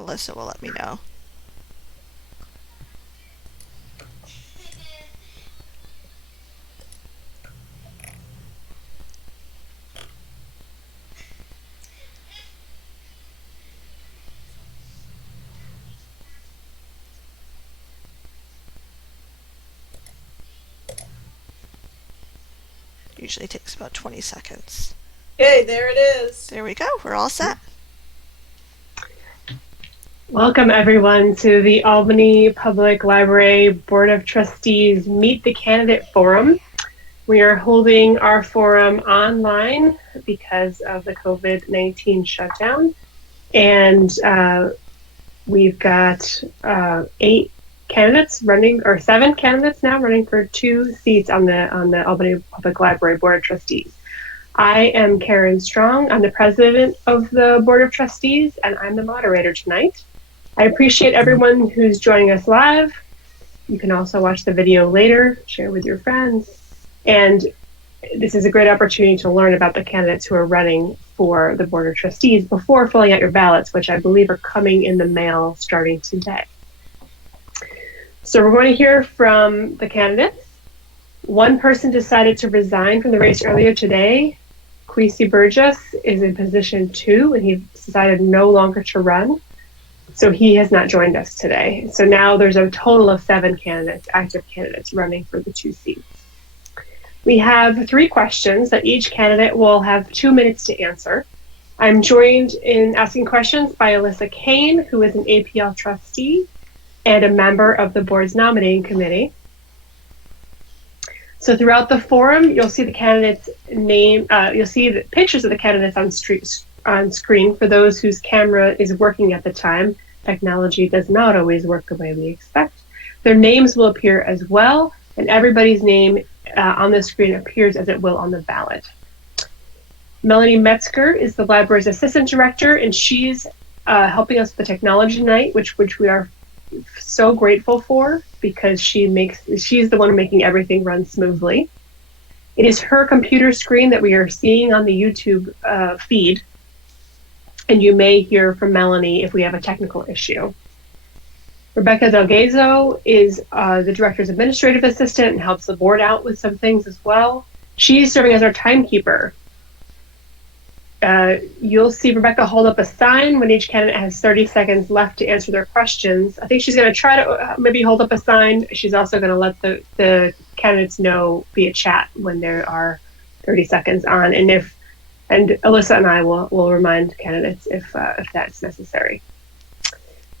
Alyssa will let me know. Usually takes about 20 seconds. Okay, there it is. There we go. We're all set. Welcome, everyone, to the Albany Public Library Board of Trustees Meet the Candidate Forum. We are holding our forum online because of the COVID-19 shutdown. And we've got 8 candidates running, or 7 candidates now running for 2 seats on the Albany Public Library Board of Trustees. I am Karen Strong. I'm the president of the Board of Trustees, and I'm the moderator tonight. I appreciate everyone who's joining us live. You can also watch the video later, share with your friends. And this is a great opportunity to learn about the candidates who are running for the Board of Trustees before filling out your ballots, which I believe are coming in the mail starting today. So we're going to hear from the candidates. One person decided to resign from the race earlier today. Quisi Burgess is in position 2, and he decided no longer to run. So he has not joined us today. So now there's a total of 7 candidates, active candidates, running for the 2 seats. We have 3 questions that each candidate will have 2 minutes to answer. I'm joined in asking questions by Alyssa Kane, who is an APL trustee and a member of the board's nominating committee. So throughout the forum, you'll see the candidate's name, you'll see the pictures of the candidates on screen for those whose camera is working at the time. Technology does not always work the way we expect. Their names will appear as well, and everybody's name on the screen appears as it will on the ballot. Melanie Metzger is the library's assistant director, and she's helping us with the technology tonight, which we are so grateful for, because she's the one making everything run smoothly. It is her computer screen that we are seeing on the YouTube feed, and you may hear from Melanie if we have a technical issue. Rebecca Delgazo is the director's administrative assistant and helps the board out with some things as well. She's serving as our timekeeper. You'll see Rebecca hold up a sign when each candidate has 30 seconds left to answer their questions. I think she's going to try to maybe hold up a sign. She's also going to let the candidates know via chat when there are 30 seconds on, and Alyssa and I will remind candidates if that's necessary.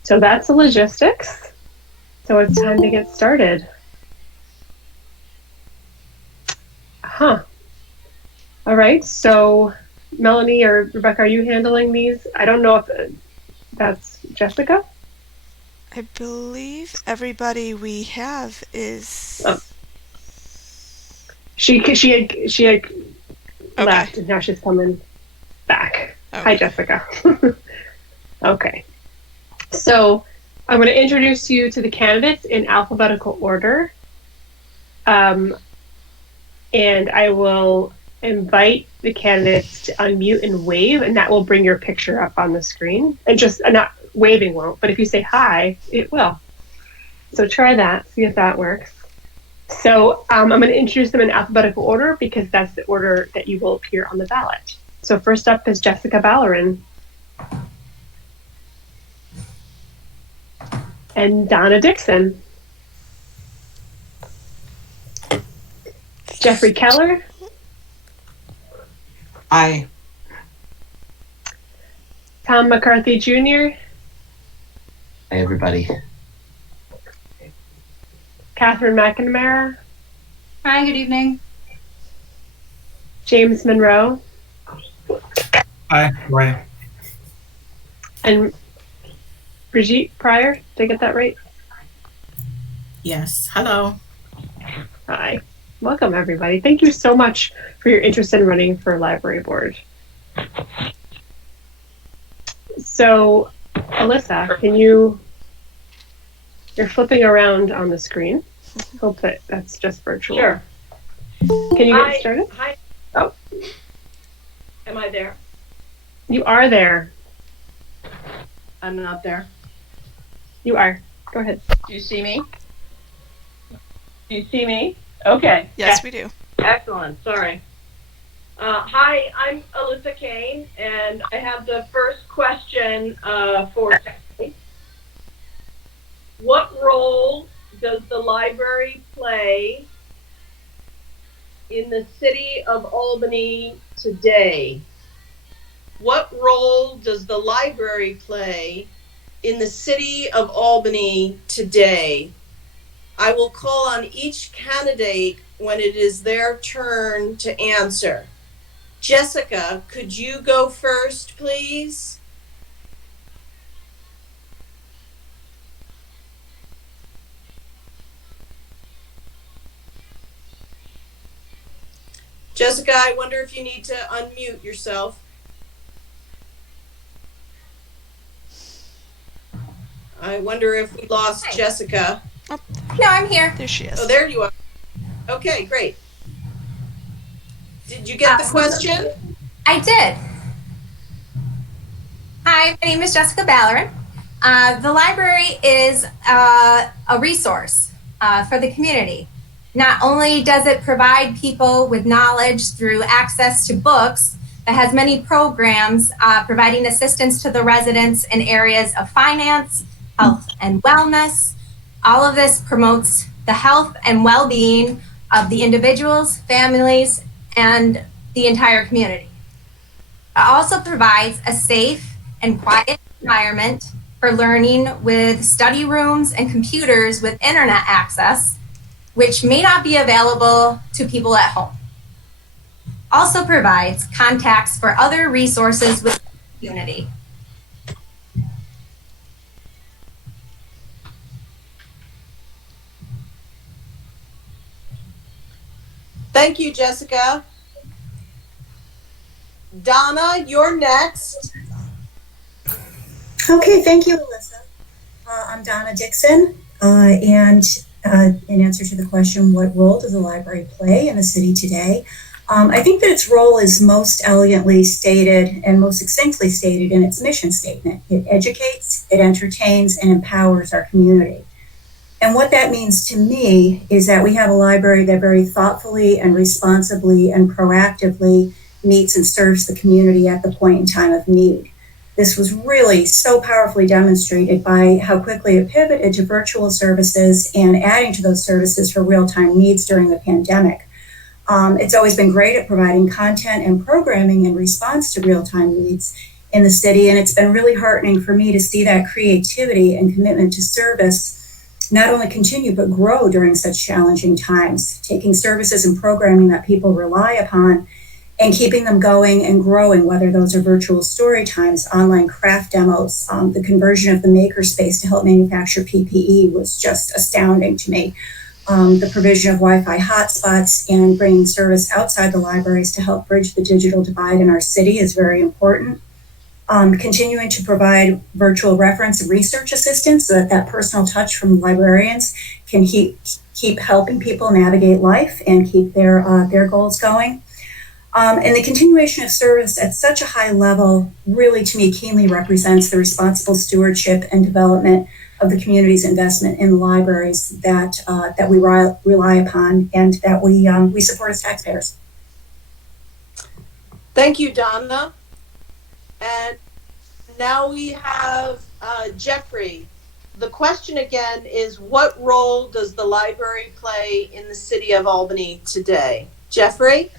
So that's the logistics. So it's time to get started. All right, so Melanie or Rebecca, are you handling these? I don't know if that's Jessica. I believe everybody we have is. Oh. She had left, and now she's coming back. Okay. Hi, Jessica. Okay. So I'm going to introduce you to the candidates in alphabetical order. And I will invite the candidates to unmute and wave, and that will bring your picture up on the screen. And just not waving won't, but if you say hi, it will. So try that, see if that works. So I'm going to introduce them in alphabetical order because that's the order that you will appear on the ballot. So first up is Jessica Ballerin. And Donna Dixon. Jeffrey Keller. Aye. Tom McCarthy Jr. Hi, everybody. Catherine McNamara. Hi, good evening. James Monroe. Hi, Ryan. And Brigitte Pryor. Did I get that right? Yes. Hello. Hi. Welcome, everybody. Thank you so much for your interest in running for library board. So, Alyssa, you're flipping around on the screen. Hope that's just virtual. Sure. Can you get started? Hi. Oh. Am I there? You are there. I'm not there. You are. Go ahead. Do you see me? Do you see me? Okay. Yes, we do. Excellent. Sorry. Hi, I'm Alyssa Kane, and I have the first question for today. What role does the library play in the city of Albany today? What role does the library play in the city of Albany today? I will call on each candidate when it is their turn to answer. Jessica, could you go first, please? Jessica, I wonder if you need to unmute yourself. I wonder if we lost Hi. Jessica. No, I'm here. There she is. Oh, there you are. Okay, great. Did you get the question? I did. Hi, my name is Jessica Ballerin. The library is a resource for the community. Not only does it provide people with knowledge through access to books, but has many programs providing assistance to the residents in areas of finance, health, and wellness. All of this promotes the health and well-being of the individuals, families, and the entire community. It also provides a safe and quiet environment for learning with study rooms and computers with internet access, which may not be available to people at home. Also provides contacts for other resources within the community. Thank you, Jessica. Donna, you're next. Okay, thank you, Alyssa. I'm Donna Dixon, and in answer to the question, what role does the library play in the city today? I think that its role is most elegantly stated and most succinctly stated in its mission statement. It educates, it entertains, and empowers our community. And what that means to me is that we have a library that very thoughtfully and responsibly and proactively meets and serves the community at the point in time of need. This was really so powerfully demonstrated by how quickly it pivoted to virtual services and adding to those services for real-time needs during the pandemic. It's always been great at providing content and programming in response to real-time needs in the city, and it's been really heartening for me to see that creativity and commitment to service not only continue but grow during such challenging times, taking services and programming that people rely upon and keeping them going and growing, whether those are virtual story times, online craft demos. The conversion of the makerspace to help manufacture PPE was just astounding to me. The provision of Wi-Fi hotspots and bringing service outside the libraries to help bridge the digital divide in our city is very important. Continuing to provide virtual reference and research assistance so that personal touch from librarians can keep helping people navigate life and keep their goals going. And the continuation of service at such a high level really, to me, keenly represents the responsible stewardship and development of the community's investment in libraries that we rely upon and that we support as taxpayers. Thank you, Donna. And now we have Jeffrey. The question again is, what role does the library play in the city of Albany today? Jeffrey?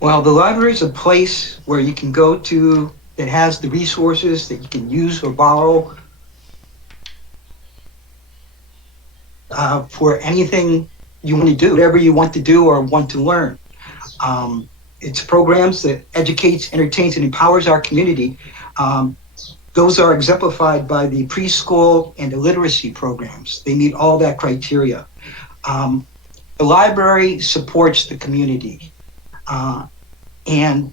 Well, the library is a place where you can go to that has the resources that you can use or borrow for anything you want to do, whatever you want to do or want to learn. It's programs that educates, entertains, and empowers our community. Those are exemplified by the preschool and the literacy programs. They meet all that criteria. The library supports the community. And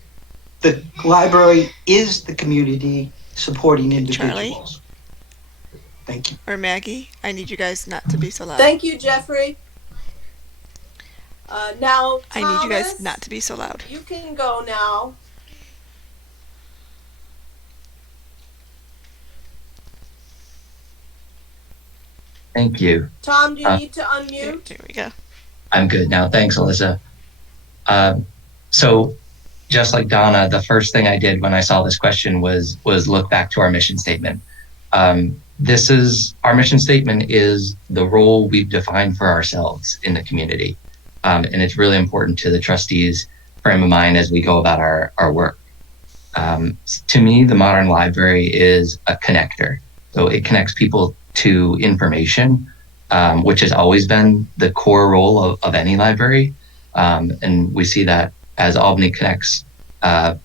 the library is the community supporting individuals. Charlie? Thank you. Or Maggie, I need you guys not to be so loud. Thank you, Jeffrey. Now, Thomas, I need you guys not to be so loud. You can go now. Thank you. Tom, do you Uh, need to unmute? There we go. I'm good now. Thanks, Alyssa. So just like Donna, the first thing I did when I saw this question was look back to our mission statement. Our mission statement is the role we've defined for ourselves in the community. And it's really important to the trustees' frame of mind as we go about our work. To me, the modern library is a connector. So it connects people to information, which has always been the core role of any library. And we see that as Albany connects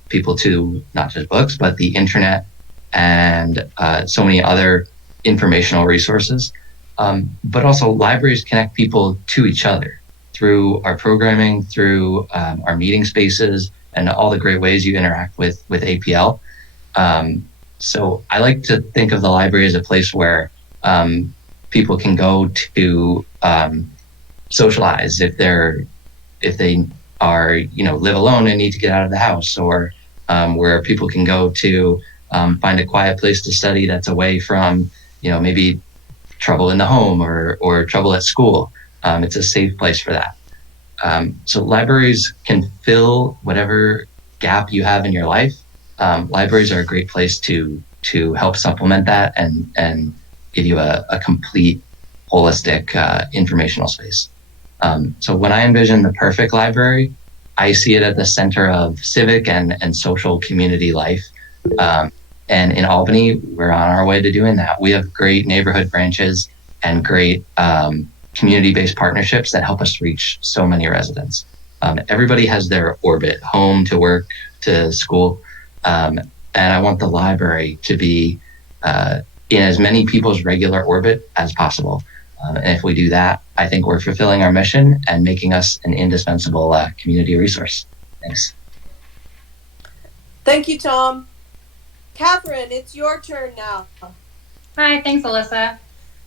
people to not just books, but the internet and so many other informational resources. But also libraries connect people to each other through our programming, through our meeting spaces, and all the great ways you interact with APL. So I like to think of the library as a place where people can go to socialize if they are, live alone and need to get out of the house, or where people can go to find a quiet place to study that's away from, maybe trouble in the home or trouble at school. It's a safe place for that. So libraries can fill whatever gap you have in your life. Libraries are a great place to help supplement that and give you a complete, holistic informational space. So when I envision the perfect library, I see it at the center of civic and social community life. And in Albany, we're on our way to doing that. We have great neighborhood branches and great community-based partnerships that help us reach so many residents. Everybody has their orbit, home to work to school. And I want the library to be in as many people's regular orbit as possible. And if we do that, I think we're fulfilling our mission and making us an indispensable community resource. Thanks. Thank you, Tom. Catherine, it's your turn now. Hi, thanks, Alyssa.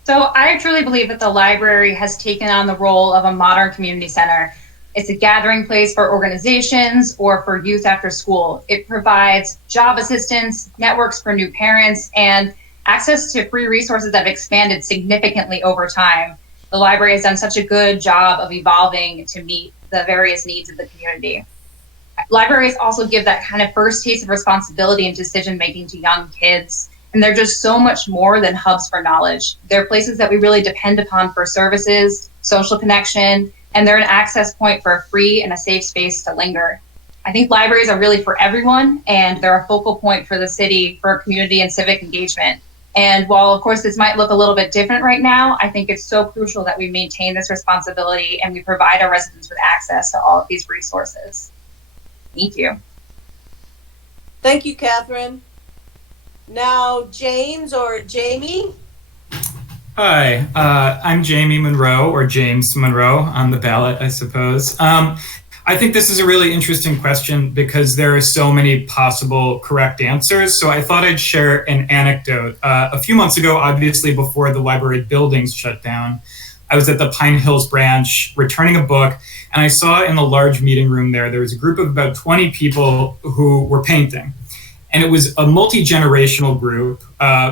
So I truly believe that the library has taken on the role of a modern community center. It's a gathering place for organizations or for youth after school. It provides job assistance, networks for new parents, and access to free resources that have expanded significantly over time. The library has done such a good job of evolving to meet the various needs of the community. Libraries also give that kind of first taste of responsibility and decision-making to young kids. And they're just so much more than hubs for knowledge. They're places that we really depend upon for services, social connection, and they're an access point for a free and a safe space to linger. I think libraries are really for everyone, and they're a focal point for the city for community and civic engagement. And while, of course, this might look a little bit different right now, I think it's so crucial that we maintain this responsibility and we provide our residents with access to all of these resources. Thank you. Thank you, Catherine. Now, James or Jamie. Hi, I'm Jamie Monroe, or James Monroe on the ballot, I suppose. I think this is a really interesting question because there are so many possible correct answers. So I thought I'd share an anecdote. A few months ago, obviously before the library buildings shut down, I was at the Pine Hills branch returning a book, and I saw in the large meeting room there was a group of about 20 people who were painting. And it was a multi-generational group,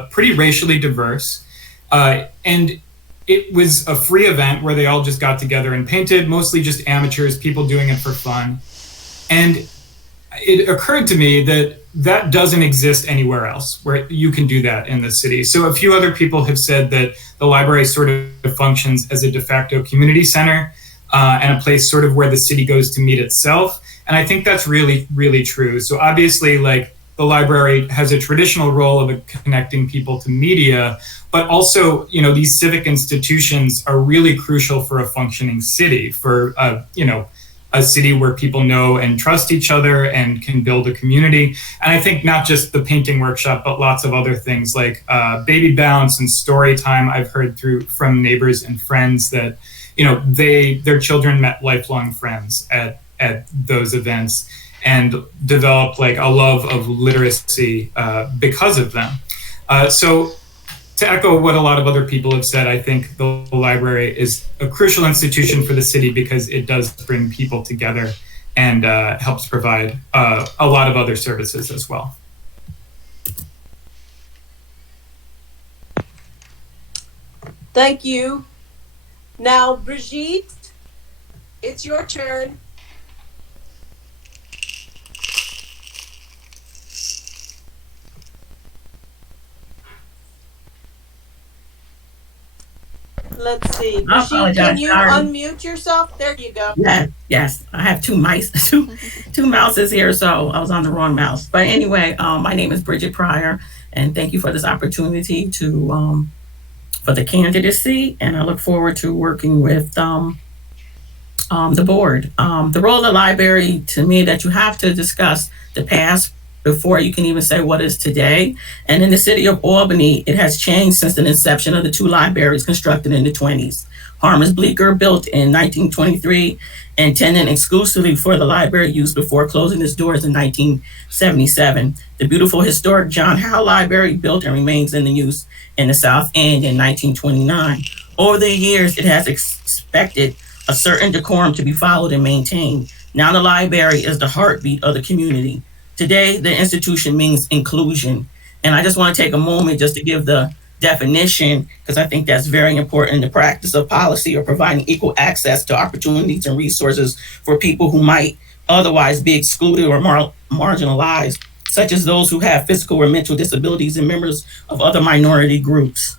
pretty racially diverse. And it was a free event where they all just got together and painted, mostly just amateurs, people doing it for fun. And it occurred to me that that doesn't exist anywhere else where you can do that in the city. So a few other people have said that the library sort of functions as a de facto community center and a place sort of where the city goes to meet itself. And I think that's really, really true. So obviously, like, the library has a traditional role of connecting people to media, but also, these civic institutions are really crucial for a functioning city, for, a city where people know and trust each other and can build a community. And I think not just the painting workshop, but lots of other things like baby bounce and story time. I've heard from neighbors and friends that, their children met lifelong friends at those events and developed like a love of literacy because of them. So to echo what a lot of other people have said, I think the library is a crucial institution for the city because it does bring people together and helps provide a lot of other services as well. Thank you. Now, Brigitte, it's your turn. Let's see. I Brigitte, can apologize. you Sorry. unmute yourself? There you go. Yes. I have two mice, two mouses here, so I was on the wrong mouse. But anyway, my name is Bridget Pryor, and thank you for this opportunity to for the candidacy, and I look forward to working with the board. The role of the library, to me, that you have to discuss the past before you can even say what is today. And in the city of Albany, it has changed since the inception of the two libraries constructed in the 20s. Harmers Bleecker, built in 1923, intended exclusively for the library use before closing its doors in 1977. The beautiful historic John Howe Library, built and remains in the use in the South End in 1929. Over the years, it has expected a certain decorum to be followed and maintained. Now the library is the heartbeat of the community. Today, the institution means inclusion. And I just want to take a moment just to give the definition, because I think that's very important. The practice of policy or providing equal access to opportunities and resources for people who might otherwise be excluded or marginalized, such as those who have physical or mental disabilities and members of other minority groups.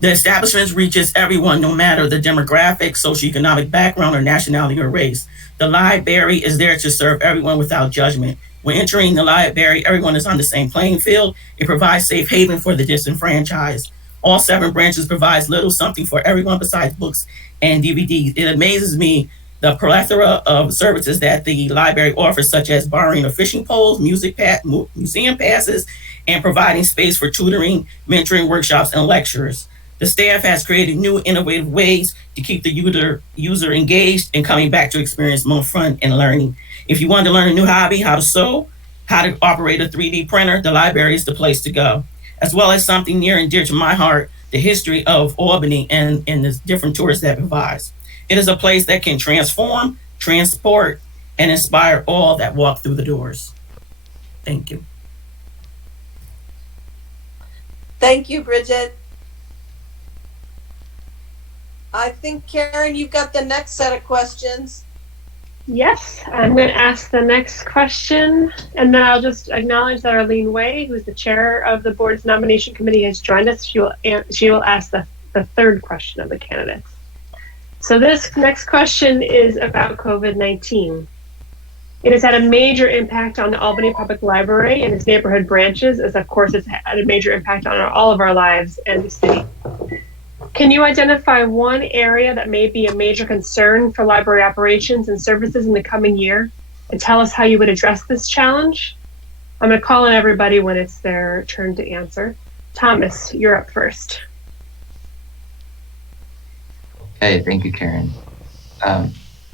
The establishment reaches everyone, no matter the demographic, socioeconomic background, or nationality or race. The library is there to serve everyone without judgment. When entering the library, everyone is on the same playing field. It provides safe haven for the disenfranchised. All 7 branches provides little something for everyone besides books and DVDs. It amazes me the plethora of services that the library offers, such as borrowing of fishing poles, museum passes, and providing space for tutoring, mentoring, workshops, and lectures. The staff has created new innovative ways to keep the user engaged and coming back to experience more fun and learning. If you want to learn a new hobby, how to sew, how to operate a 3D printer, the library is the place to go. As well as something near and dear to my heart, the history of Albany and the different tours that it provides. It is a place that can transform, transport, and inspire all that walk through the doors. Thank you. Thank you, Bridget. I think, Karen, you've got the next set of questions. Yes, I'm going to ask the next question, and then I'll just acknowledge that Arlene Way, who's the chair of the board's nomination committee, has joined us. She will ask the third question of the candidates. So this next question is about COVID-19. It has had a major impact on the Albany Public Library and its neighborhood branches, as of course it's had a major impact on all of our lives and the city. Can you identify one area that may be a major concern for library operations and services in the coming year, and tell us how you would address this challenge? I'm going to call on everybody when it's their turn to answer. Thomas, you're up first. Okay, thank you, Karen.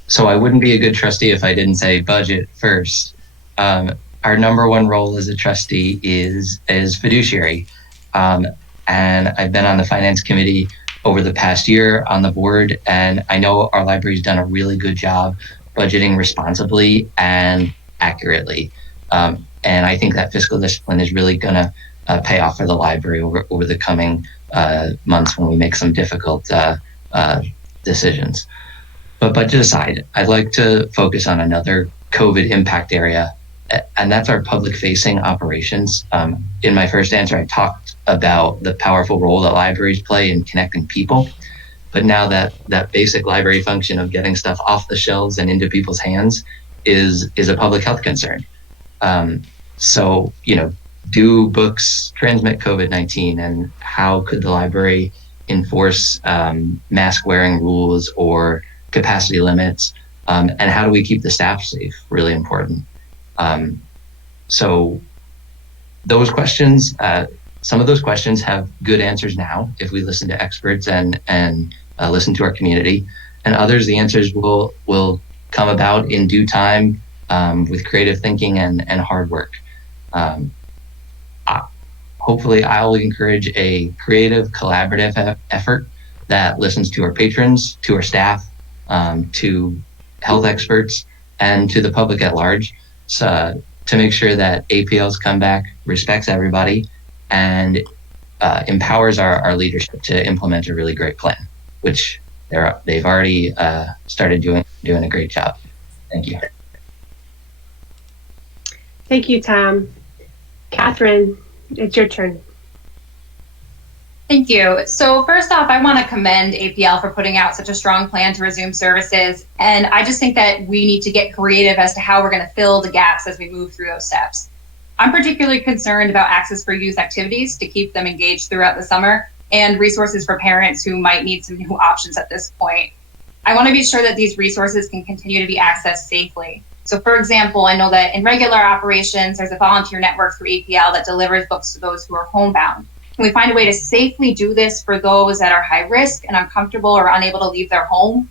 So I wouldn't be a good trustee if I didn't say budget first. Our number one role as a trustee is fiduciary. And I've been on the finance committee over the past year on the board, and I know our library's done a really good job budgeting responsibly and accurately. And I think that fiscal discipline is really going to pay off for the library over the coming months when we make some difficult decisions. But budget aside, I'd like to focus on another COVID impact area, and that's our public-facing operations. In my first answer, I talked about the powerful role that libraries play in connecting people. But now that basic library function of getting stuff off the shelves and into people's hands is a public health concern. So, do books transmit COVID-19, and how could the library enforce mask wearing rules or capacity limits? And how do we keep the staff safe? Really important. So those questions, some of those questions have good answers now if we listen to experts and listen to our community, and others, the answers will come about in due time with creative thinking and hard work. Hopefully I'll encourage a creative, collaborative effort that listens to our patrons, to our staff, to health experts, and to the public at large, so, to make sure that APL's comeback respects everybody and empowers our leadership to implement a really great plan, which they've already started doing a great job. Thank you. Thank you, Tom. Catherine, it's your turn. Thank you. So first off, I want to commend APL for putting out such a strong plan to resume services. And I just think that we need to get creative as to how we're going to fill the gaps as we move through those steps. I'm particularly concerned about access for youth activities to keep them engaged throughout the summer and resources for parents who might need some new options at this point. I want to be sure that these resources can continue to be accessed safely. So for example, I know that in regular operations, there's a volunteer network through APL that delivers books to those who are homebound. Can we find a way to safely do this for those that are high risk and uncomfortable or unable to leave their home?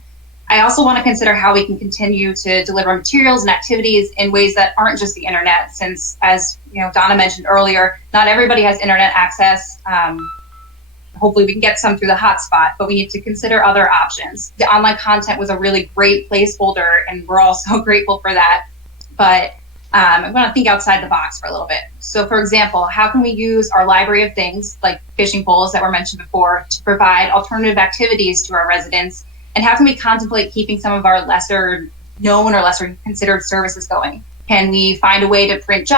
I also want to consider how we can continue to deliver materials and activities in ways that aren't just the internet, since, as Donna mentioned earlier, not everybody has internet access. Hopefully we can get some through the hotspot, but we need to consider other options. The online content was a really great placeholder, and we're all so grateful for that. But I want to think outside the box for a little bit. So for example, how can we use our library of things, like fishing poles that were mentioned before, to provide alternative activities to our residents? And how can we contemplate keeping some of our lesser known or lesser considered services going? Can we find a way to print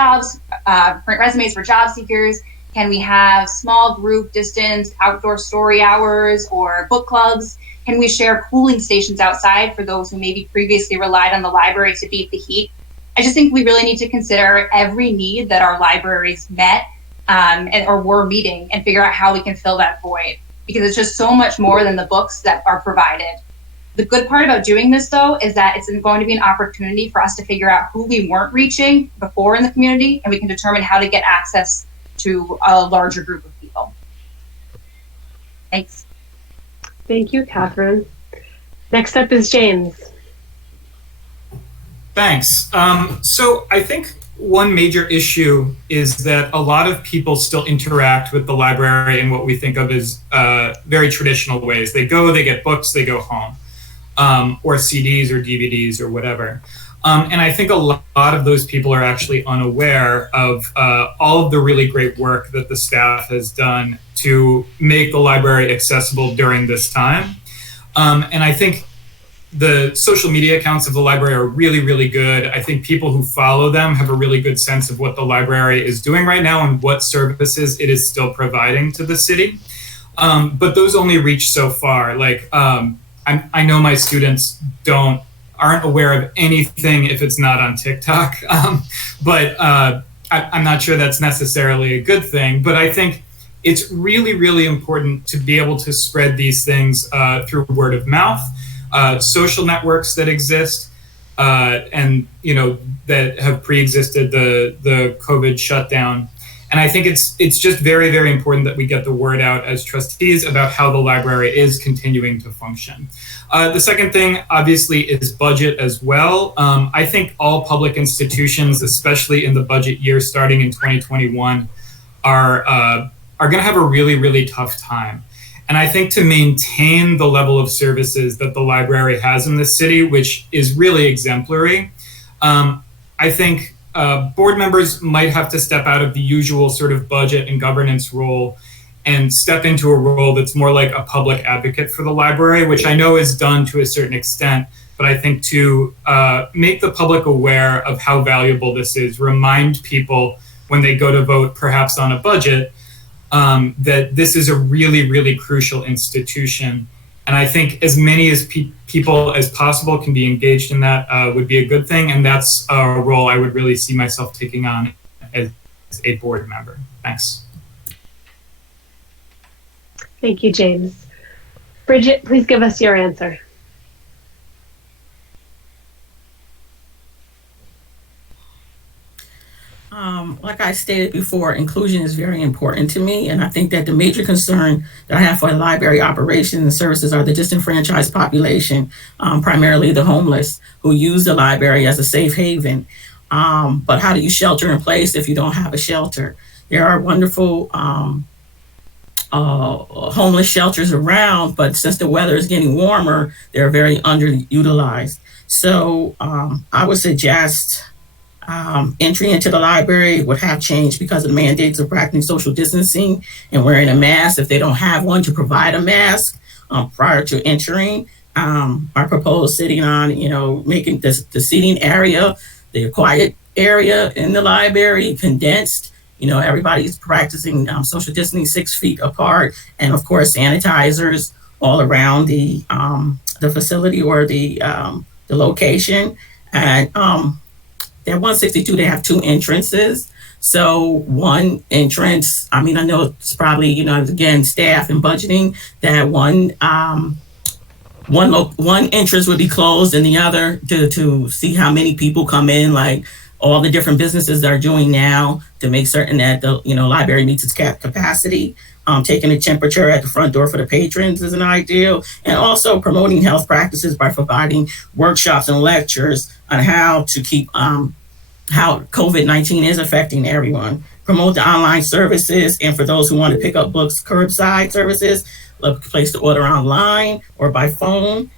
resumes for job seekers? Can we have small group distance outdoor story hours or book clubs? Can we share cooling stations outside for those who maybe previously relied on the library to beat the heat? I just think we really need to consider every need that our libraries met or were meeting and figure out how we can fill that void, because it's just so much more than the books that are provided. The good part about doing this, though, is that it's going to be an opportunity for us to figure out who we weren't reaching before in the community, and we can determine how to get access to a larger group of people. Thanks. Thank you, Catherine. Next up is James. Thanks. So I think one major issue is that a lot of people still interact with the library in what we think of as very traditional ways. They go, they get books, they go home, or CDs or DVDs or whatever. And I think a lot of those people are actually unaware of all of the really great work that the staff has done to make the library accessible during this time. And I think the social media accounts of the library are really, really good. I think people who follow them have a really good sense of what the library is doing right now and what services it is still providing to the city. But those only reach so far. Like, I know my students aren't aware of anything if it's not on TikTok, but I'm not sure that's necessarily a good thing. But I think it's really, really important to be able to spread these things through word of mouth. Social networks that exist and that have pre-existed the COVID shutdown. And I think it's just very, very important that we get the word out as trustees about how the library is continuing to function. The second thing, obviously, is budget as well. I think all public institutions, especially in the budget year starting in 2021, are going to have a really, really tough time. And I think to maintain the level of services that the library has in the city, which is really exemplary, I think board members might have to step out of the usual sort of budget and governance role and step into a role that's more like a public advocate for the library, which I know is done to a certain extent. But I think to make the public aware of how valuable this is, remind people when they go to vote, perhaps on a budget, that this is a really, really crucial institution. And I think as many as people as possible can be engaged in that would be a good thing. And that's a role I would really see myself taking on as a board member. Thanks. Thank you, James. Bridget, please give us your answer. Like I stated before, inclusion is very important to me, and I think that the major concern that I have for library operations and services are the disenfranchised population, primarily the homeless, who use the library as a safe haven. But how do you shelter in place if you don't have a shelter? There are wonderful homeless shelters around, but since the weather is getting warmer, they're very underutilized. So I would suggest Entry into the library would have changed because of the mandates of practicing social distancing and wearing a mask if they don't have one to provide a mask prior to entering. I propose sitting on, making the seating area, the quiet area in the library condensed. Everybody's practicing social distancing 6 feet apart, and of course sanitizers all around the facility or the location. And at 162, they have 2 entrances. So one entrance, I know it's probably, again, staff and budgeting, that one entrance would be closed and the other to see how many people come in, like all the different businesses that are doing now to make certain that the library meets its capacity. Taking a temperature at the front door for the patrons is an ideal, and also promoting health practices by providing workshops and lectures on how to keep how COVID-19 is affecting everyone. Promote the online services, and for those who want to pick up books, curbside services, a place to order online or by phone,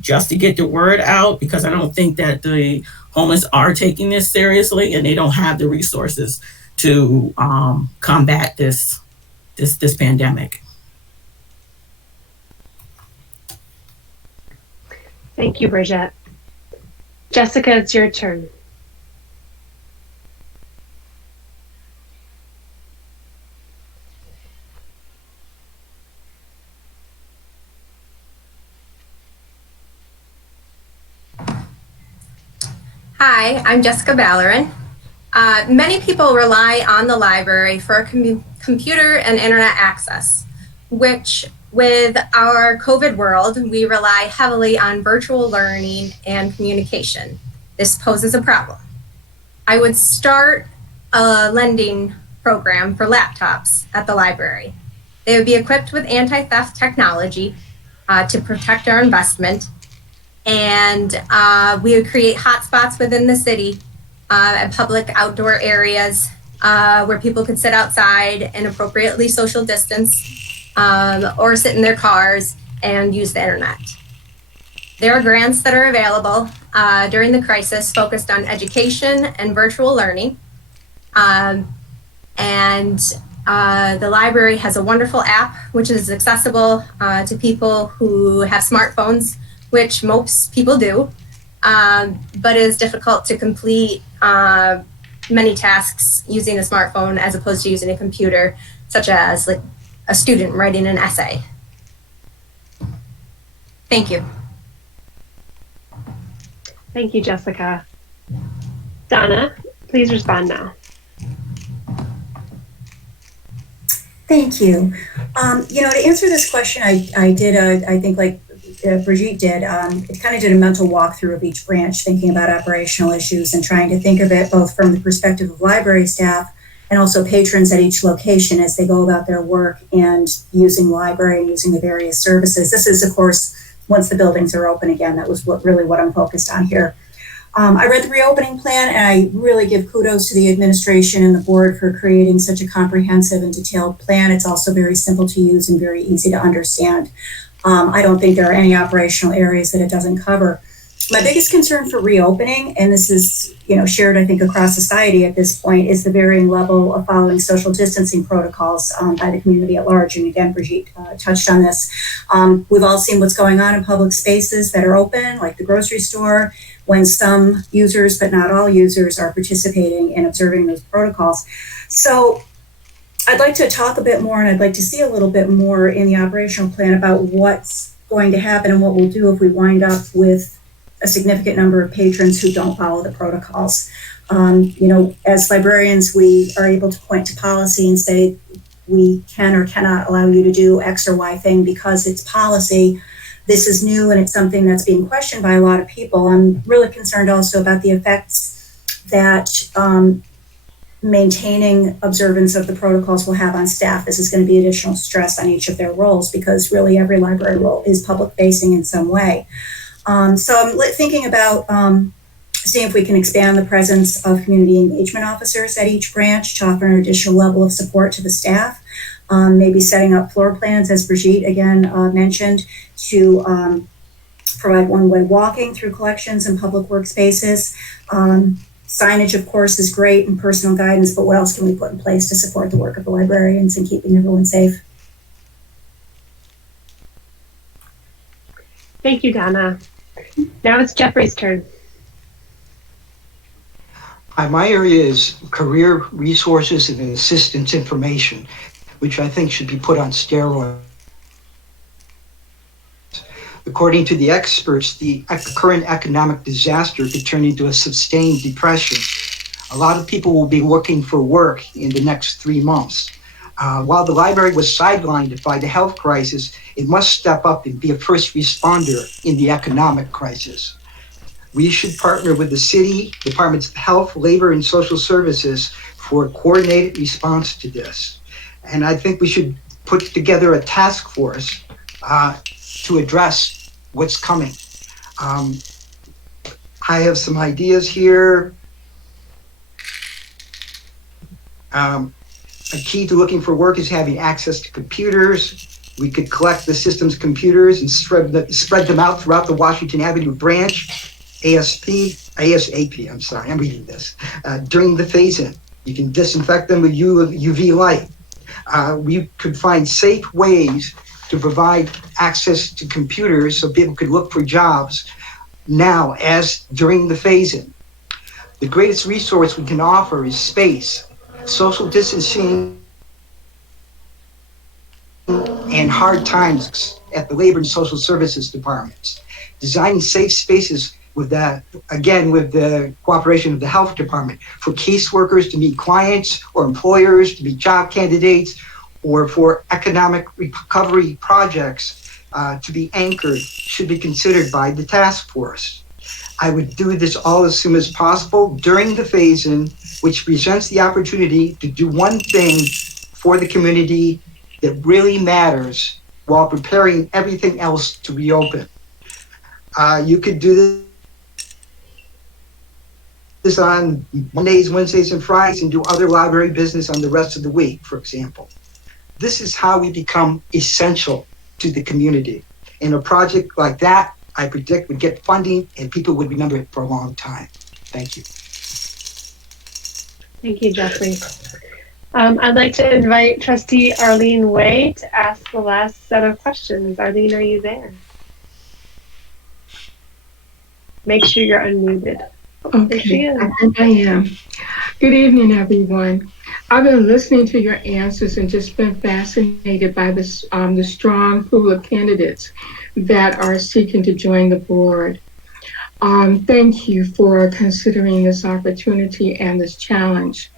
just to get the word out, because I don't think that the homeless are taking this seriously, and they don't have the resources to combat this pandemic. Thank you, Bridget. Jessica, it's your turn. Hi, I'm Jessica Ballerin. Many people rely on the library for computer and internet access, which with our COVID world, we rely heavily on virtual learning and communication. This poses a problem. I would start a lending program for laptops at the library. They would be equipped with anti-theft technology to protect our investment. And we would create hotspots within the city and public outdoor areas where people could sit outside and appropriately social distance or sit in their cars and use the internet. There are grants that are available during the crisis focused on education and virtual learning. And the library has a wonderful app which is accessible to people who have smartphones, which most people do, but it is difficult to complete many tasks using a smartphone as opposed to using a computer, such as like a student writing an essay. Thank you. Thank you, Jessica. Donna, please respond now. Thank you. To answer this question, I think like Brigitte did, it kind of did a mental walkthrough of each branch, thinking about operational issues and trying to think of it both from the perspective of library staff and also patrons at each location as they go about their work and using library and using the various services. This is, of course, once the buildings are open again. That was what I'm focused on here. I read the reopening plan, and I really give kudos to the administration and the board for creating such a comprehensive and detailed plan. It's also very simple to use and very easy to understand. I don't think there are any operational areas that it doesn't cover. My biggest concern for reopening, and this is shared I think across society at this point, is the varying level of following social distancing protocols by the community at large. And again, Brigitte touched on this. We've all seen what's going on in public spaces that are open, like the grocery store, when some users, but not all users, are participating in observing those protocols. So I'd like to talk a bit more, and I'd like to see a little bit more in the operational plan about what's going to happen and what we'll do if we wind up with a significant number of patrons who don't follow the protocols. As librarians, we are able to point to policy and say, we can or cannot allow you to do X or Y thing because it's policy. This is new and it's something that's being questioned by a lot of people. I'm really concerned also about the effects that maintaining observance of the protocols will have on staff. This is going to be additional stress on each of their roles because really every library role is public facing in some way. So I'm thinking about seeing if we can expand the presence of community engagement officers at each branch to offer an additional level of support to the staff. Maybe setting up floor plans, as Brigitte again mentioned, to provide one-way walking through collections and public workspaces. Signage, of course, is great and personal guidance, but what else can we put in place to support the work of the librarians and keeping everyone safe? Thank you, Donna. Now it's Jeffrey's turn. My area is career resources and assistance information, which I think should be put on steroids. According to the experts, the current economic disaster could turn into a sustained depression. A lot of people will be looking for work in the next 3 months. While the library was sidelined by the health crisis, it must step up and be a first responder in the economic crisis. We should partner with the city, Departments of Health, Labor, and Social Services for a coordinated response to this. And I think we should put together a task force to address what's coming. I have some ideas here. A key to looking for work is having access to computers. We could collect the system's computers and spread them out throughout the Washington Avenue branch. ASAP, I'm sorry, I'm reading this. During the phase-in, you can disinfect them with UV light. We could find safe ways to provide access to computers so people could look for jobs now as during the phase-in. The greatest resource we can offer is space, social distancing, and hard times at the Labor and Social Services departments. Designing safe spaces with that, again, with the cooperation of the health department for caseworkers to meet clients or employers to meet job candidates, or for economic recovery projects to be anchored should be considered by the task force. I would do this all as soon as possible during the phase-in, which presents the opportunity to do one thing for the community that really matters while preparing everything else to reopen. You could do this on Mondays, Wednesdays, and Fridays, and do other library business on the rest of the week, for example. This is how we become essential to the community. And a project like that, I predict, would get funding and people would remember it for a long time. Thank you. Thank you, Jeffrey. I'd like to invite Trustee Arlene Way to ask the last set of questions. Arlene, are you there? Make sure you're unmuted. Okay, I think I am. Good evening, everyone. I've been listening to your answers and just been fascinated by this, the strong pool of candidates that are seeking to join the board. Thank you for considering this opportunity and this challenge.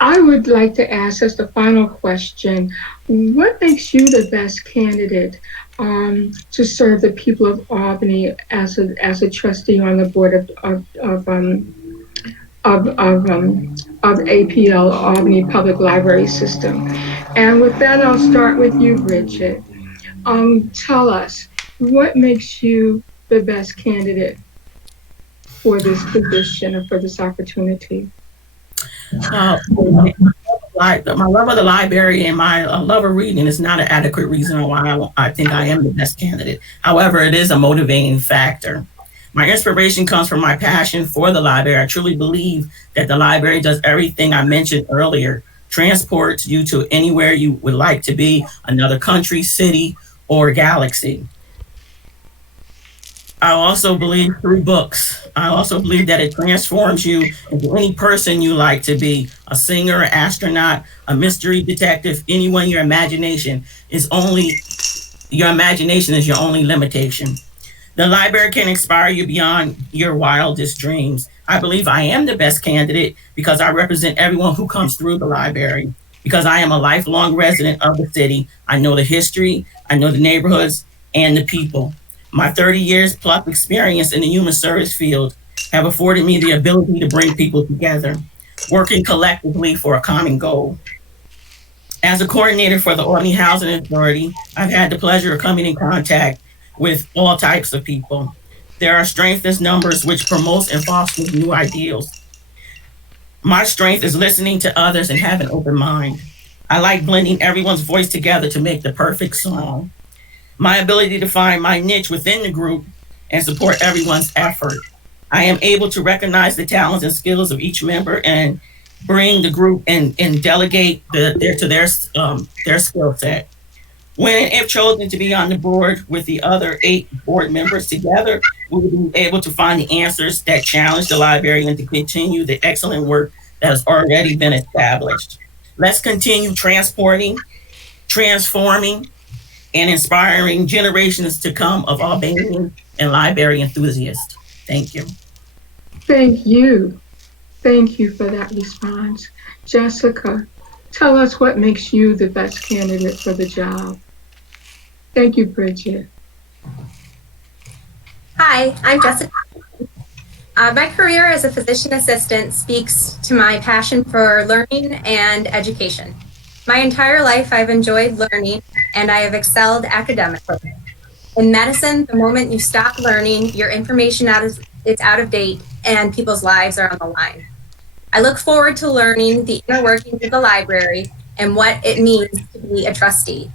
I would like to ask as the final question, what makes you the best candidate to serve the people of Albany as a trustee on the board of APL, Albany Public Library System? And with that, I'll start with you, Bridget. Tell us, what makes you the best candidate for this position or for this opportunity? My love of the library and my love of reading is not an adequate reason why I think I am the best candidate. However, it is a motivating factor. My inspiration comes from my passion for the library. I truly believe that the library does everything I mentioned earlier, transports you to anywhere you would like to be, another country, city, or galaxy. I also believe through books. I also believe that it transforms you into any person you like to be, a singer, an astronaut, a mystery detective, anyone. Your imagination is your only limitation. The library can inspire you beyond your wildest dreams. I believe I am the best candidate because I represent everyone who comes through the library, because I am a lifelong resident of the city. I know the history, I know the neighborhoods and the people. My 30 years plus experience in the human service field have afforded me the ability to bring people together, working collectively for a common goal. As a coordinator for the Albany Housing Authority, I've had the pleasure of coming in contact with all types of people. There are strengths in numbers which promotes and fosters new ideals. My strength is listening to others and have an open mind. I like blending everyone's voice together to make the perfect song. My ability to find my niche within the group and support everyone's effort. I am able to recognize the talents and skills of each member and bring the group and delegate their skill set. When and if chosen to be on the board with the other 8 board members together, we will be able to find the answers that challenge the library and to continue the excellent work that has already been established. Let's continue transporting, transforming, and inspiring generations to come of Albanian and library enthusiasts. Thank you. Thank you. Thank you for that response. Jessica, tell us what makes you the best candidate for the job. Thank you, Bridget. Hi, I'm Jessica. My career as a physician assistant speaks to my passion for learning and education. My entire life, I've enjoyed learning and I have excelled academically. In medicine, the moment you stop learning, your information is out of date and people's lives are on the line. I look forward to learning the inner workings of the library and what it means to be a trustee.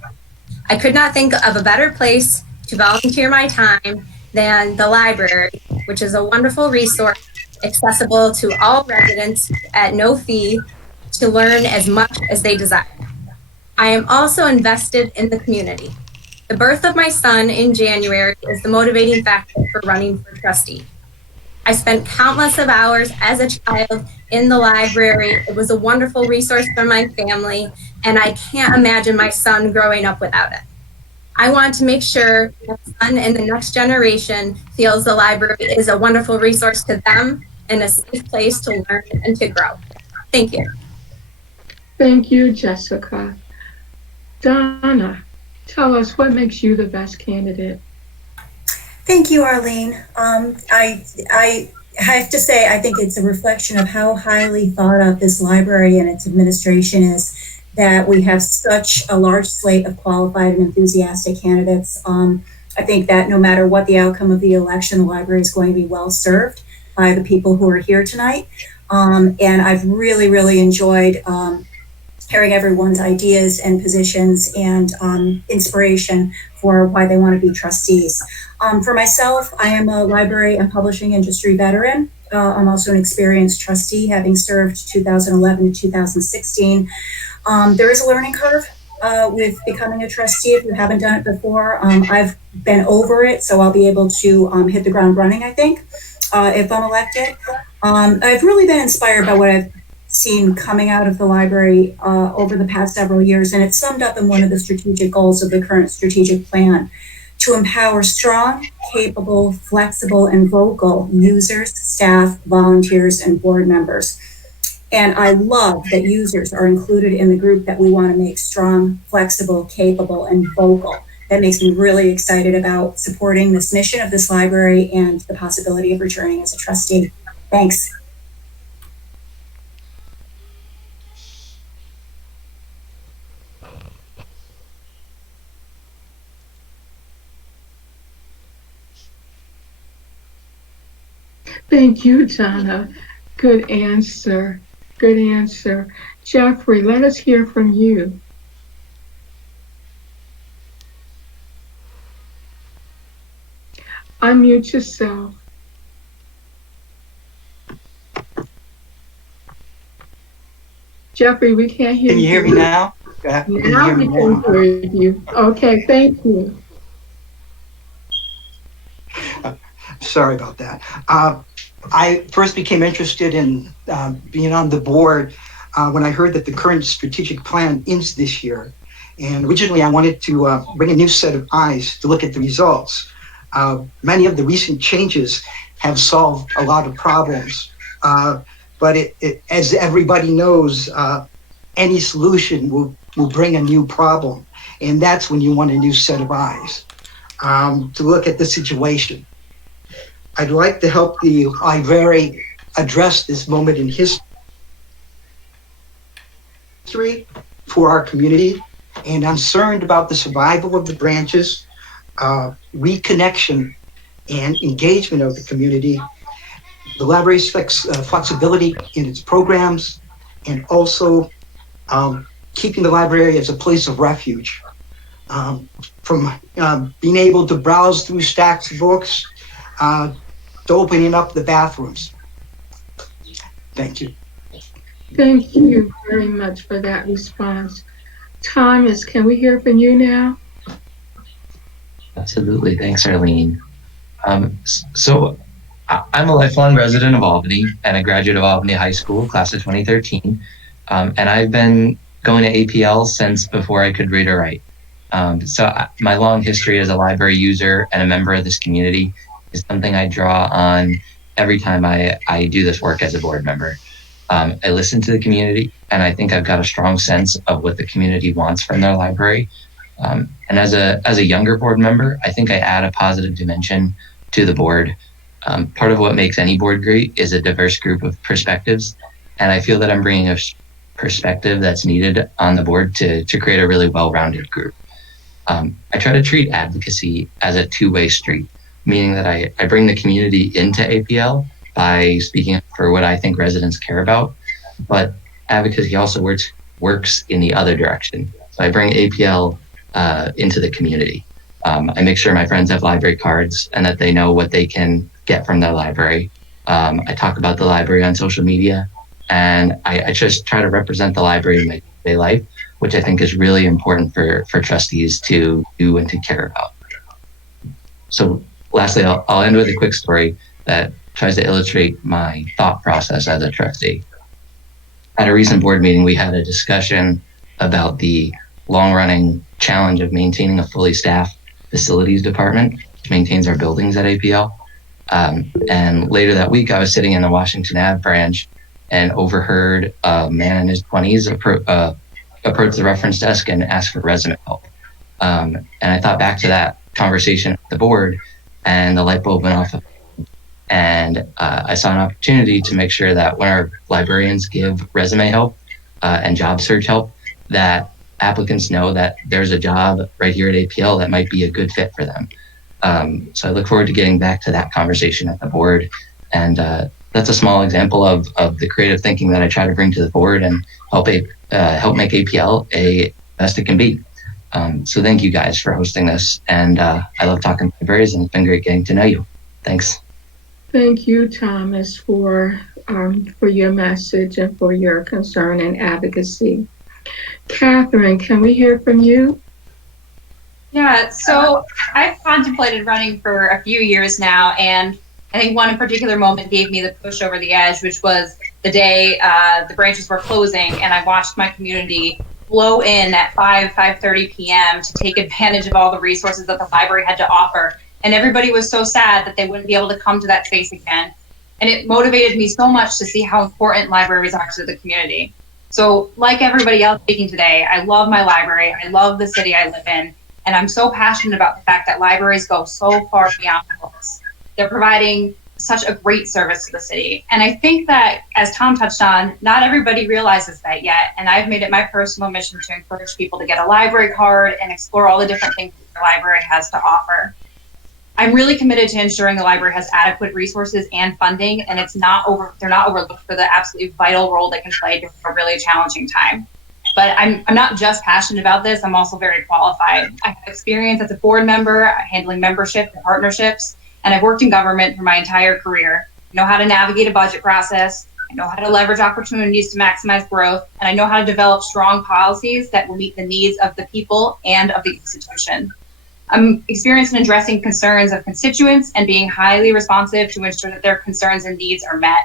I could not think of a better place to volunteer my time than the library, which is a wonderful resource accessible to all residents at no fee to learn as much as they desire. I am also invested in the community. The birth of my son in January is the motivating factor for running for trustee. I spent countless of hours as a child in the library. It was a wonderful resource for my family, and I can't imagine my son growing up without it. I want to make sure my son and the next generation feels the library is a wonderful resource to them and a safe place to learn and to grow. Thank you. Thank you, Jessica. Donna, tell us what makes you the best candidate. Thank you, Arlene. I have to say, I think it's a reflection of how highly thought of this library and its administration is, that we have such a large slate of qualified and enthusiastic candidates. I think that no matter what the outcome of the election, the library is going to be well served by the people who are here tonight. And I've really, really enjoyed hearing everyone's ideas and positions and inspiration for why they want to be trustees. For myself, I am a library and publishing industry veteran. I'm also an experienced trustee, having served 2011 to 2016. There is a learning curve with becoming a trustee if you haven't done it before. I've been over it, so I'll be able to hit the ground running, I think, if I'm elected. I've really been inspired by what I've seen coming out of the library over the past several years, and it's summed up in one of the strategic goals of the current strategic plan: to empower strong, capable, flexible, and vocal users, staff, volunteers, and board members. And I love that users are included in the group that we want to make strong, flexible, capable, and vocal. That makes me really excited about supporting this mission of this library and the possibility of returning as a trustee. Thanks. Thank you, Donna. Good answer. Good answer. Jeffrey, let us hear from you. Unmute yourself. Jeffrey, we can't hear you. Can you hear me now? Now we can hear you. Okay, thank you. Sorry about that. I first became interested in being on the board when I heard that the current strategic plan ends this year. And originally I wanted to bring a new set of eyes to look at the results. Many of the recent changes have solved a lot of problems, but as everybody knows, any solution will bring a new problem. And that's when you want a new set of eyes to look at the situation. I'd like to help the library address this moment in history for our community, and I'm concerned about the survival of the branches, reconnection and engagement of the community, the library's flexibility in its programs, and also keeping the library as a place of refuge. From being able to browse through stacks of books, to opening up the bathrooms. Thank you. Thank you very much for that response. Thomas, can we hear from you now? Absolutely. Thanks, Arlene. So I'm a lifelong resident of Albany and a graduate of Albany High School, class of 2013. And I've been going to APL since before I could read or write. My long history as a library user and a member of this community is something I draw on every time I do this work as a board member. I listen to the community, and I think I've got a strong sense of what the community wants from their library. And as a younger board member, I think I add a positive dimension to the board. Part of what makes any board great is a diverse group of perspectives, and I feel that I'm bringing a perspective that's needed on the board to create a really well-rounded group. I try to treat advocacy as a two-way street, meaning that I bring the community into APL by speaking up for what I think residents care about, but advocacy also works in the other direction. So I bring APL into the community. I make sure my friends have library cards and that they know what they can get from their library. I talk about the library on social media, and I just try to represent the library in my day life, which I think is really important for trustees to do and to care about. So lastly, I'll end with a quick story that tries to illustrate my thought process as a trustee. At a recent board meeting, we had a discussion about the long-running challenge of maintaining a fully staffed facilities department, which maintains our buildings at APL. And later that week, I was sitting in the Washington Ave branch and overheard a man in his 20s approach the reference desk and ask for resume help. And I thought back to that conversation at the board, and the light bulb went off. And I saw an opportunity to make sure that when our librarians give resume help and job search help, that applicants know that there's a job right here at APL that might be a good fit for them. So I look forward to getting back to that conversation at the board. And that's a small example of the creative thinking that I try to bring to the board and help make APL a best it can be. So thank you guys for hosting this. And I love talking to libraries, and it's been great getting to know you. Thanks. Thank you, Thomas, for your message and for your concern and advocacy. Catherine, can we hear from you? Yeah, so I've contemplated running for a few years now, and I think one in particular moment gave me the push over the edge, which was the day the branches were closing, and I watched my community flow in at 5:30 p.m. to take advantage of all the resources that the library had to offer. And everybody was so sad that they wouldn't be able to come to that space again. And it motivated me so much to see how important libraries are to the community. So like everybody else speaking today, I love my library. I love the city I live in. And I'm so passionate about the fact that libraries go so far beyond books. They're providing such a great service to the city. And I think that, as Tom touched on, not everybody realizes that yet. And I've made it my personal mission to encourage people to get a library card and explore all the different things the library has to offer. I'm really committed to ensuring the library has adequate resources and funding, and they're not overlooked for the absolutely vital role they can play during a really challenging time. But I'm not just passionate about this, I'm also very qualified. I have experience as a board member, handling membership and partnerships, and I've worked in government for my entire career. I know how to navigate a budget process, I know how to leverage opportunities to maximize growth, and I know how to develop strong policies that will meet the needs of the people and of the institution. I'm experienced in addressing concerns of constituents and being highly responsive to ensure that their concerns and needs are met.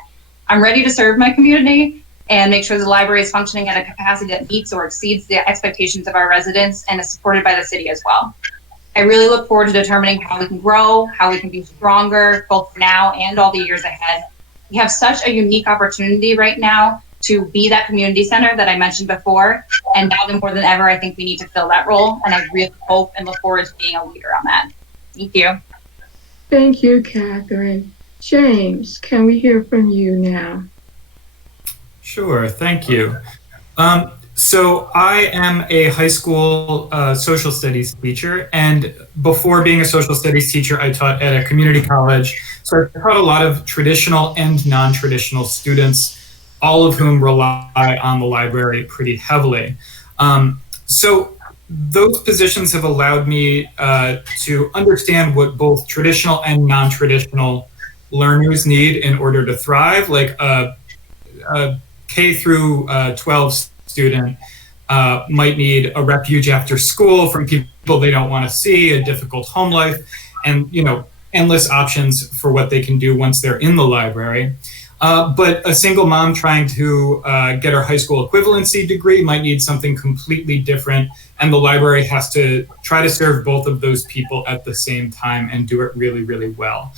I'm ready to serve my community and make sure the library is functioning at a capacity that meets or exceeds the expectations of our residents and is supported by the city as well. I really look forward to determining how we can grow, how we can be stronger, both now and all the years ahead. We have such a unique opportunity right now to be that community center that I mentioned before. And now more than ever, I think we need to fill that role. And I really hope and look forward to being a leader on that. Thank you. Thank you, Catherine. James, can we hear from you now? Sure, thank you. So I am a high school social studies teacher, and before being a social studies teacher, I taught at a community college. So I taught a lot of traditional and non-traditional students, all of whom rely on the library pretty heavily. So those positions have allowed me to understand what both traditional and non-traditional learners need in order to thrive. Like a K through 12 student might need a refuge after school from people they don't want to see, a difficult home life, and endless options for what they can do once they're in the library. But a single mom trying to get her high school equivalency degree might need something completely different, and the library has to try to serve both of those people at the same time and do it really, really well.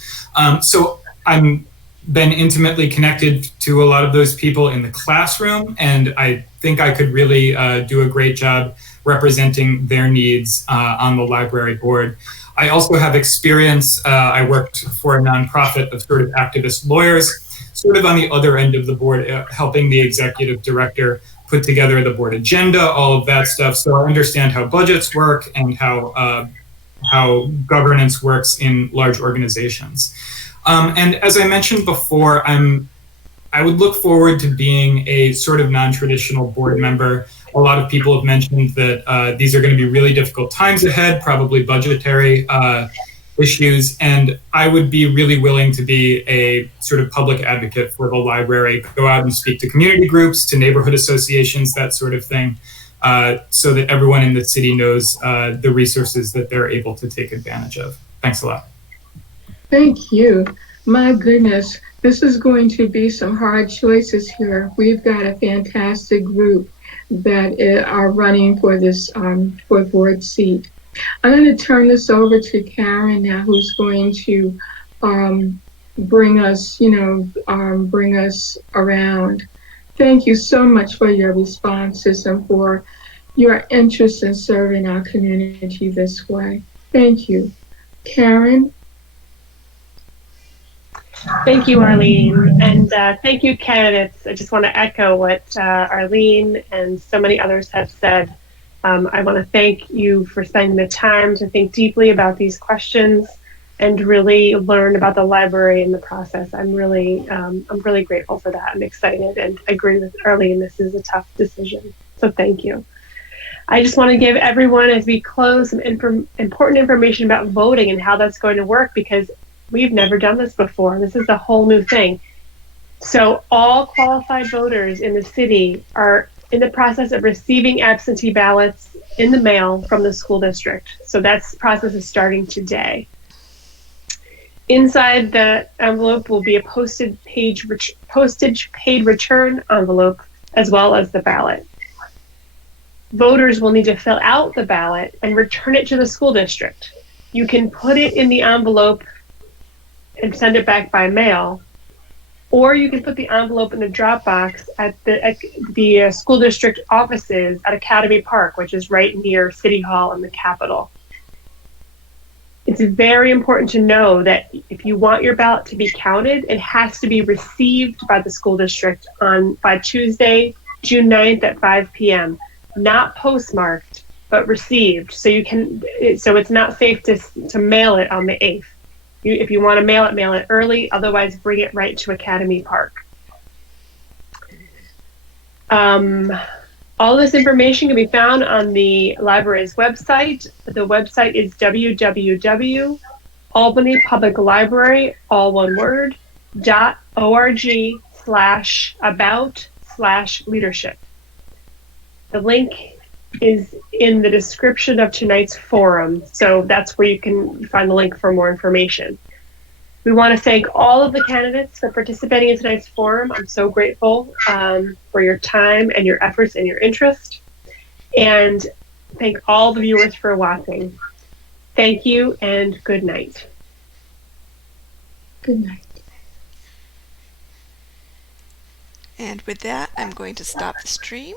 So I'm been intimately connected to a lot of those people in the classroom, and I think I could really do a great job representing their needs on the library board. I also have experience. I worked for a nonprofit of sort of activist lawyers, sort of on the other end of the board, helping the executive director put together the board agenda, all of that stuff. So I understand how budgets work and how governance works in large organizations. And as I mentioned before, I would look forward to being a sort of non-traditional board member. A lot of people have mentioned that these are going to be really difficult times ahead, probably budgetary issues, and I would be really willing to be a sort of public advocate for the library, go out and speak to community groups, to neighborhood associations, that sort of thing, so that everyone in the city knows the resources that they're able to take advantage of. Thanks a lot. Thank you. My goodness, this is going to be some hard choices here. We've got a fantastic group that are running for this for board seat. I'm going to turn this over to Karen now, who's going to bring us around. Thank you so much for your responses and for your interest in serving our community this way. Thank you. Karen? Thank you, Arlene, and thank you, candidates. I just want to echo what Arlene and so many others have said. I want to thank you for spending the time to think deeply about these questions and really learn about the library in the process. I'm really grateful for that. I'm excited and agree with Arlene. This is a tough decision, so thank you. I just want to give everyone, as we close, some important information about voting and how that's going to work, because we've never done this before. This is a whole new thing. So all qualified voters in the city are in the process of receiving absentee ballots in the mail from the school district. So that process is starting today. Inside the envelope will be a postage paid return envelope, as well as the ballot. Voters will need to fill out the ballot and return it to the school district. You can put it in the envelope and send it back by mail, or you can put the envelope in the drop box at the school district offices at Academy Park, which is right near City Hall and the Capitol. It's very important to know that if you want your ballot to be counted, it has to be received by the school district by Tuesday, June 9th at 5 p.m. Not postmarked, but received. So it's not safe to mail it on the 8th. If you want to mail it early. Otherwise, bring it right to Academy Park. All this information can be found on the library's website. The website is www.albanypubliclibrary, all one word, .org/about/leadership. The link is in the description of tonight's forum, so that's where you can find the link for more information. We want to thank all of the candidates for participating in tonight's forum. I'm so grateful for your time and your efforts and your interest, and thank all the viewers for watching. Thank you and good night. Good night. And with that, I'm going to stop the stream.